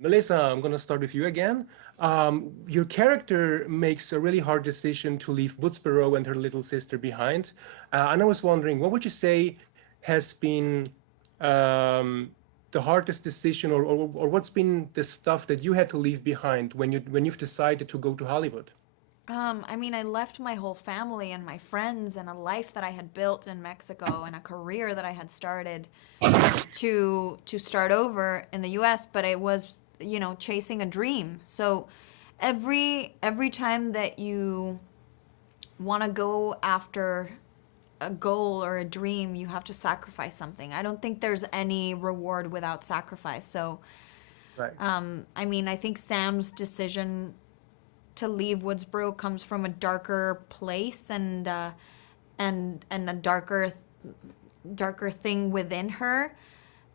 Melissa, I'm going to start with you again. Your character makes a really hard decision to leave Woodsboro and her little sister behind. And I was wondering, what would you say has been um, the hardest decision, or what's been the stuff that you had to leave behind when you've decided to go to Hollywood? I mean, I left my whole family and my friends and a life that I had built in Mexico and a career that I had started to start over in the US, but it was, chasing a dream. So every time that you want to go after a goal or a dream, you have to sacrifice something. I don't think there's any reward without sacrifice. So, Right. I mean, I think Sam's decision to leave Woodsboro comes from a darker place and a darker thing within her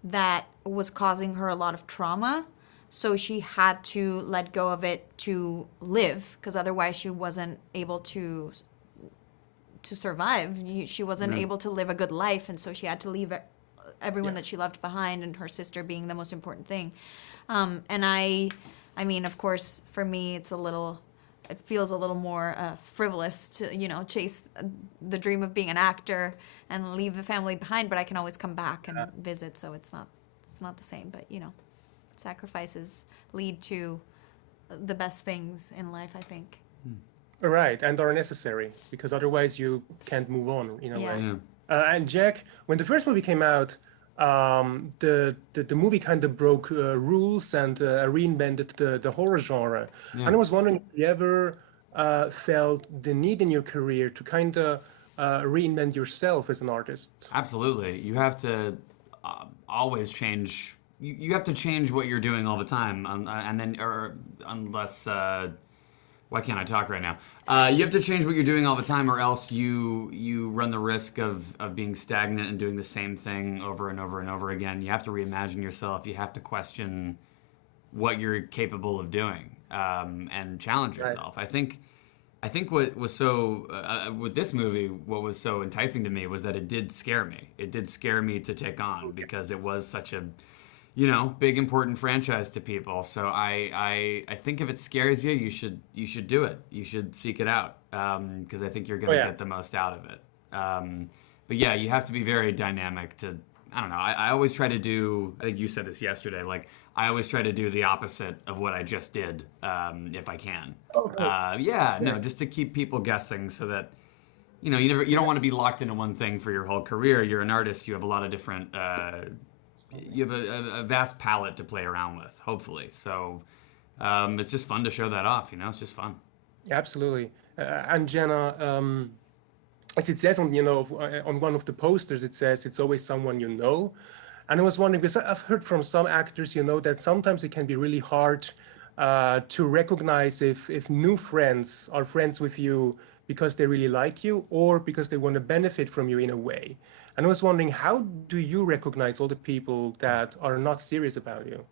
that was causing her a lot of trauma. So she had to let go of it to live, because otherwise she wasn't able to survive. She wasn't able to live a good life, and so she had to leave everyone Yeah. that she left behind, and her sister being the most important thing. And I mean, of course, for me, it feels a little more frivolous to, chase the dream of being an actor and leave the family behind. But I can always come back and visit, so it's not the same. But sacrifices lead to the best things in life, I think. Right, and are necessary because otherwise you can't move on in a Yeah. way. Yeah. And Jack, when the first movie came out, the movie kind of broke rules and reinvented the horror genre. Yeah. And I was wondering if you ever felt the need in your career to kind of reinvent yourself as an artist. Absolutely. You have to always change. You have to change what you're doing all the time, and then, or unless, why can't I talk right now? You have to change what you're doing all the time, or else you run the risk of being stagnant and doing the same thing over and over and over again. You have to reimagine yourself. You have to question what you're capable of doing, and challenge Right. yourself. I think what was so with this movie, what was so enticing to me was that it did scare me. It did scare me to take on because it was such a, big important franchise to people. So I think if it scares you, you should do it. You should seek it out because I think you're Oh gonna yeah. get the most out of it. But yeah, you have to be very dynamic to. I don't know. I always try to do. I think you said this yesterday. Like I always try to do the opposite of what I just did, if I can. Oh, great. Yeah, Yeah. no, just to keep people guessing, so that you don't want to be locked into one thing for your whole career. You're an artist. You have a lot of different. You have a vast palette to play around with. Hopefully, so it's just fun to show that off. It's just fun. Absolutely. And Jenna, as it says on, on one of the posters, it says it's always someone you know. And I was wondering, because I've heard from some actors, that sometimes it can be really hard to recognize if new friends are friends with you because they really like you or because they want to benefit from you in a way. And I was wondering, how do you recognize all the people that are not serious about you?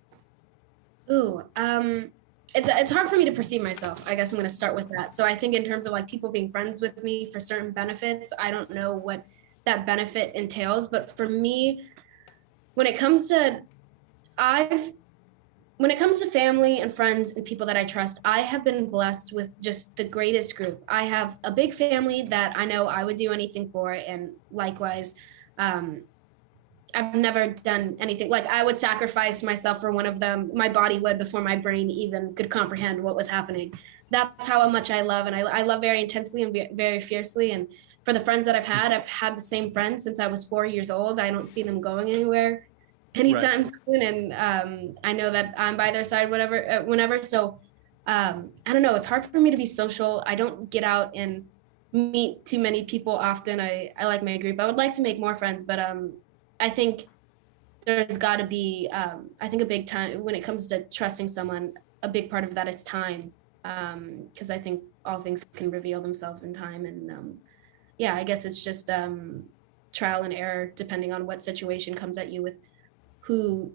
Ooh, it's hard for me to perceive myself. I guess I'm going to start with that. So I think in terms of like people being friends with me for certain benefits, I don't know what that benefit entails. But for me, when it comes to I've when it comes to family and friends and people that I trust, I have been blessed with just the greatest group. I have a big family that I know I would do anything for, and likewise, um, I've never done anything like I would sacrifice myself for one of them. My body would before my brain even could comprehend what was happening. That's how much I love, and I love very intensely and very fiercely. And for the friends that I've had the same friends since I was 4 years old. I don't see them going anywhere Right. anytime soon, and I know that I'm by their side, whatever, whenever. So I don't know. It's hard for me to be social. I don't get out and meet too many people often. I like my group. I would like to make more friends, but I think there's got to be I think a big time when it comes to trusting someone, a big part of that is time, because I think all things can reveal themselves in time. And yeah, I guess it's just trial and error depending on what situation comes at you with who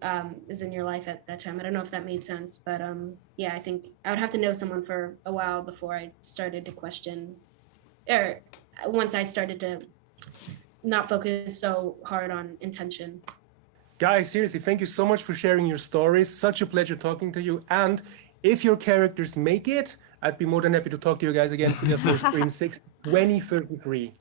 is in your life at that time. I don't know if that made sense, but yeah, I think I would have to know someone for a while before I started to question, or once I started to not focus so hard on intention. Guys, seriously, thank you so much for sharing your stories. Such a pleasure talking to you. And if your characters make it, I'd be more than happy to talk to you guys again for Scream 6 2033.